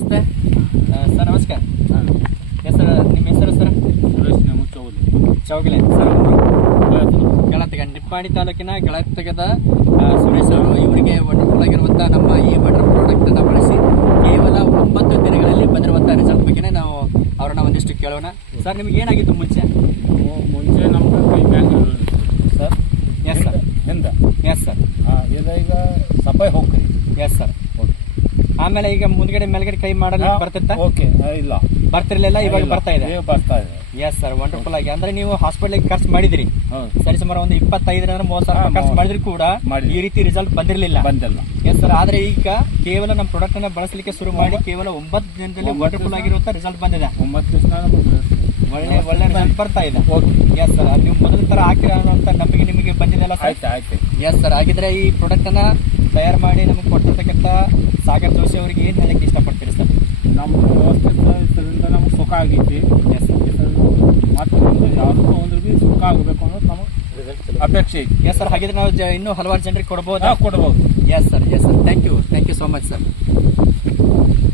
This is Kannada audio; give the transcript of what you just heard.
ನಮಸ್ತೆ ಸರ್, ನಮಸ್ಕಾರ. ಎಸ್ ಸರ್, ನಿಮ್ಮ ಹೆಸರು ಸರ್? ಸುರೇಶ್ ನಮ್ಮ ಚೌಗಲೆ ಸರ್. ಗಳತ್ತಗ ನಿಪ್ಪಾಣಿ ತಾಲೂಕಿನ ಗಳತ್ತಗದ ಸುರೇಶ್ ಅವರು, ಇವರಿಗೆ ವಂಡರ್ಫುಲ್ ಆಗಿರುವಂಥ ನಮ್ಮ ಈ ಬಟರ್ ಪ್ರಾಡಕ್ಟನ್ನು ಬಳಸಿ ಕೇವಲ 9 ದಿನಗಳಲ್ಲಿ ಬಂದಿರುವಂಥ ರಿಸಲ್ಟ್ ಬಗ್ಗೆ ನಾವು ಅವರನ್ನ ಒಂದಿಷ್ಟು ಕೇಳೋಣ. ಸರ್, ನಿಮ್ಗೆ ಏನಾಗಿತ್ತು ಮುಂಚೆ ನಮ್ಗೆ ಕೈ ಬ್ಯಾಂಕ್ ಸರ್. Yes sir. ಹಿಂದೆ ಎಸ್ ಸರ್. ಈಗ ಸಫಾಯಿ ಹೋಗ್ರಿ. Yes sir. ಆಮೇಲೆ ಈಗ ಮುಂದ್ಗಡೆ ಮೇಲ್ಗಡೆ ಕೈ ಮಾಡಲು ಬರ್ತಿತ್ತ? ಓಕೆ, ಇಲ್ಲ ಬರ್ತಿರ್ಲಿಲ್ಲ, ಇವಾಗ ಬರ್ತಾ ಇದೆ. ಬರ್ತಾ ಇದೆ. ಎಸ್ ಸರ್, ವಂಡರ್ಫುಲ್ ಆಗಿ. ಅಂದ್ರೆ ನೀವು ಹಾಸ್ಪಿಟಲ್ ಖರ್ಚು ಮಾಡಿದ್ರಿ, ಸರಿ ಸುಮಾರು ಒಂದು 25,000-30,000 ಖರ್ಚು ಮಾಡಿದ್ರು ಕೂಡ ಈ ರೀತಿ ರಿಸಲ್ಟ್ ಬಂದಿಲ್ಲ. Yes sir. ಆದ್ರೆ ಈಗ ಕೇವಲ ನಮ್ಮ ಪ್ರಾಡಕ್ಟ್ ಅನ್ನ ಬಳಸಲಿಕ್ಕೆ ಶುರು ಮಾಡಿ ಕೇವಲ 9 ದಿನದಲ್ಲಿ ವಂಡರ್ಫುಲ್ ಆಗಿರುವಂತ ರಿಸಲ್ಟ್ ಬಂದಿದೆ. 9 ದಿವಸ ಒಳ್ಳೆ ರಿಸಲ್ಟ್ ಬರ್ತಾ ಇದೆ. Yes sir. ನೀವು ಮೊದಲ ತರ ಹಾಕಿರೋ ಅನ್ನೋಂಥ ನಂಬಿಕೆ ನಿಮಗೆ ಬಂದಿದೆಲ್ಲ ಸರ್? ಆಯ್ತು. S sir. ಹಾಗಿದ್ರೆ ಈ ಪ್ರಾಡಕ್ಟ್ ಅನ್ನ ತಯಾರು ಮಾಡಿ ನಮಗೆ ಕೊಟ್ಟಿರ್ತಕ್ಕಂಥ ಸಾಗರ್ ಜೋಶಿ ಅವರಿಗೆ ಏನ್ ಹೇಳಕ್ಕೆ ಇಷ್ಟಪಡ್ತೀರಿ ಸರ್? ನಮ್ಮ ವ್ಯವಸ್ಥೆಯಿಂದ ನಮ್ಗೆ ಸುಖ ಆಗೈತಿ. Yes sir. ಮತ್ತೊಂದು ಯಾವುದೋ ಒಂದು ಸುಖ ಆಗಬೇಕು ಅನ್ನೋದು ನಮಗೆ ಅಪೇಕ್ಷೆ ಐತಿ. Yes sir. ಹಾಗಿದ್ರೆ ನಾವು ಇನ್ನೂ ಹಲವಾರು ಜನರಿಗೆ ಕೊಡ್ಬೋದು. ಕೊಡ್ಬೋದು. Yes sir. Thank you so much sir.